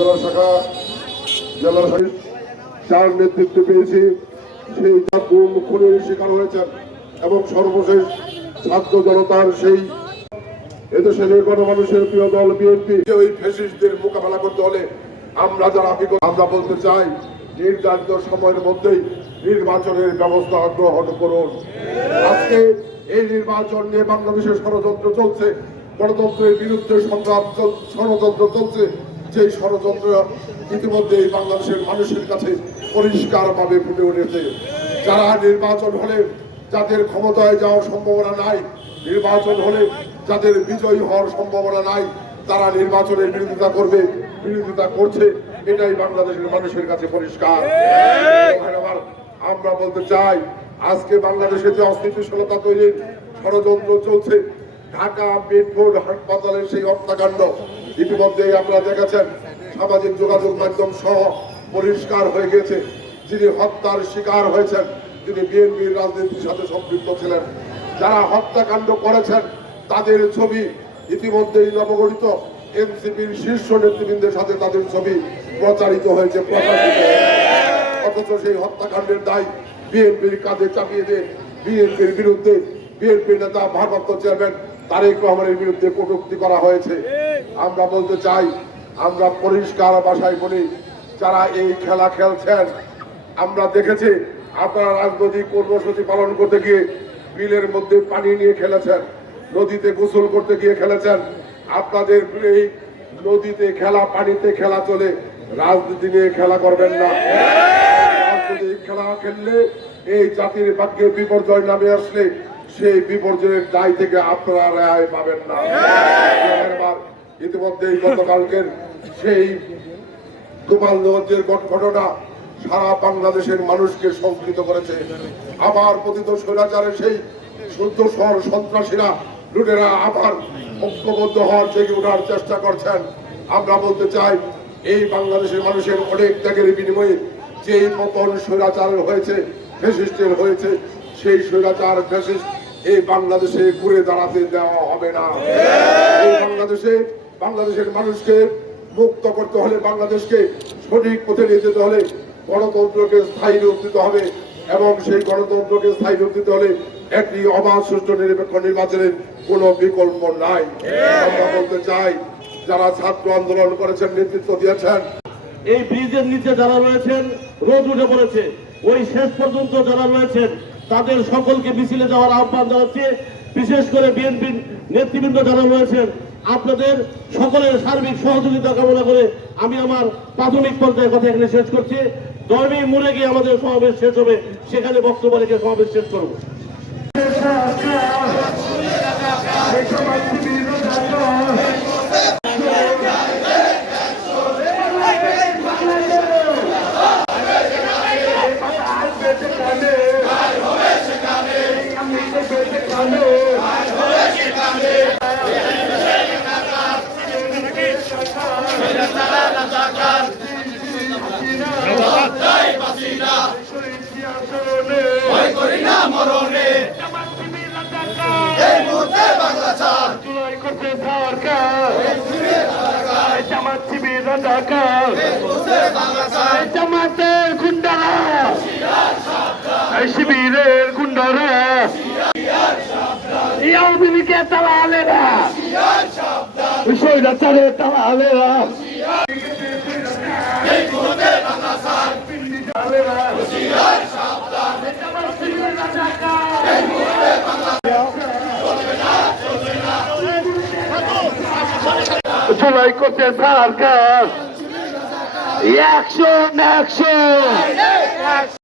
জেলা শাখা, জেলা যার নেতৃত্ব পেয়েছি। সেই খুনের শিকার হয়েছেন এবং সর্বশেষ ছাত্র জনতার সেই এদেশের গণমানুষের প্রিয় দল বিএনপি। ওই মোকাবেলা করতে হলে আমরা যারা আমরা বলতে চাই, নির্ধারিত সময়ের মধ্যেই নির্বাচনের ব্যবস্থা গ্রহণ করুন। আজকে এই নির্বাচন নিয়ে বাংলাদেশের ষড়যন্ত্র চলছে, গণতন্ত্রের বিরুদ্ধে সংগ্রাম ষড়যন্ত্র চলছে। যে ষড়যন্ত্র ইতিমধ্যে এই বাংলাদেশের মানুষের কাছে পরিষ্কারভাবে ফুটে উঠেছে। যারা নির্বাচন হলে যাদের ক্ষমতায় যাওয়ার সম্ভাবনা নাই, নির্বাচন হলে যাদের বিজয়ী হওয়ার সম্ভাবনা নাই, তারা নির্বাচনের বিরোধিতা করবে, বিরোধিতা করছে। এটাই বাংলাদেশের মানুষের কাছে পরিষ্কার। আমরা বলতে চাই, আজকে বাংলাদেশে যে অস্থিতিশীলতা তৈরির ষড়যন্ত্র চলছে, ঢাকা মিটফোর্ড হাসপাতালের সেই হত্যাকাণ্ড ইতিমধ্যেই আপনারা দেখেছেন, সামাজিক যোগাযোগ মাধ্যম সহ পরিষ্কার হয়ে গেছে যিনি হত্যার শিকার হয়েছেন, তিনি বিএনপির রাজনীতির সাথে সম্পৃক্ত ছিলেন। যারা হত্যাকাণ্ড করেছেন, তাদের ছবি ইতিমধ্যেই নবগঠিত। এনসিপির শীর্ষ নেতৃবৃন্দের সাথে তাদের ছবি প্রচারিত হয়েছে, প্রকাশিত অথচ সেই হত্যাকাণ্ডের দায় বিএনপির কাঁধে চাপিয়ে দিয়ে বিএনপির বিরুদ্ধে বিএনপি নেতা, ভারপ্রাপ্ত চেয়ারম্যান তারেক রহমানের বিরুদ্ধে কটূক্তি করা হয়েছে। আমরা বলতে চাই, আমরা পরিষ্কার ভাষায় বলি, যারা এই খেলা খেলছেন, আমরা দেখেছি আপনারা রাজনৈতিক কর্মসূচি পালন করতে গিয়ে বিলের মধ্যে পানি নিয়ে খেলেছেন, নদীতে গোসল করতে গিয়ে খেলেছেন। আপনাদের এই নদীতে খেলা, পানিতে খেলা চলে, রাজনীতি নিয়ে খেলা করবেন না। রাজনৈতিক খেলা খেললে এই জাতির ভাগ্যে বিপর্যয় নামে আসলে সেই বিপর্যয়ের দায় থেকে আপনারা রেহাই পাবেন না। ইতিমধ্যেই গতকালকের সেই গোপালগঞ্জের ঘটনা সারা বাংলাদেশের মানুষকে শঙ্কিত করেছে। আবার পতিত স্বৈরাচারের সেই শুদ্ধ শহর সন্ত্রাসীরা, লুটেরা আবার ঐক্যবদ্ধ হওয়ার জেগে ওঠার চেষ্টা করছেন। আমরা বলতে চাই, এই বাংলাদেশের মানুষের অনেক ত্যাগের বিনিময়ে যে পতন স্বৈরাচারের হয়েছে ফেসিস্টের হয়েছে, সেই স্বৈরাচার ফেসিস্ট এই বাংলাদেশে ঘুরে দাঁড়াতে দেওয়া হবে না। এই বাংলাদেশে বাংলাদেশের মানুষকে মুক্ত করতে হলে বাংলাদেশকে সঠিক পথে নিয়ে যেতে হলে গণতন্ত্রকে স্থায়ী রূপ দিতে হবে এবং সেই গণতন্ত্রকে স্থায়ী রূপ দিতে হলে একটি অবাধ সুষ্ঠু নিরপেক্ষ নির্বাচনের কোনো বিকল্প নাই। আমরা বলতে চাই যারা ছাত্র আন্দোলন করেছেন নেতৃত্ব দিয়েছেন এই ব্রিজের নিচে যারা রয়েছেন রোদ উঠে পড়েছে। ওই শেষ পর্যন্ত যারা রয়েছেন তাদের সকলকে মিছিলে যাওয়ার আহ্বান জানাচ্ছি। বিশেষ করে বিএনপির নেতৃবৃন্দ যারা রয়েছেন আপনাদের সকলের সার্বিক সহযোগিতা কামনা করে আমি আমার প্রাথমিক পর্যায়ের কথা এখানে শেষ করছি। দয়মি মোড়ে গিয়ে আমাদের সমাবেশ শেষ হবে, সেখানে বক্তব্য রেখে সমাবেশ শেষ করব। রাজাকার জামাতের গুন্ডারা। শিবিরের গুন্ডারা আওয়ামী লীগের তালালেরা স্বৈরাচারের তালালেরা জুলাই করতে সরকার একশো একশো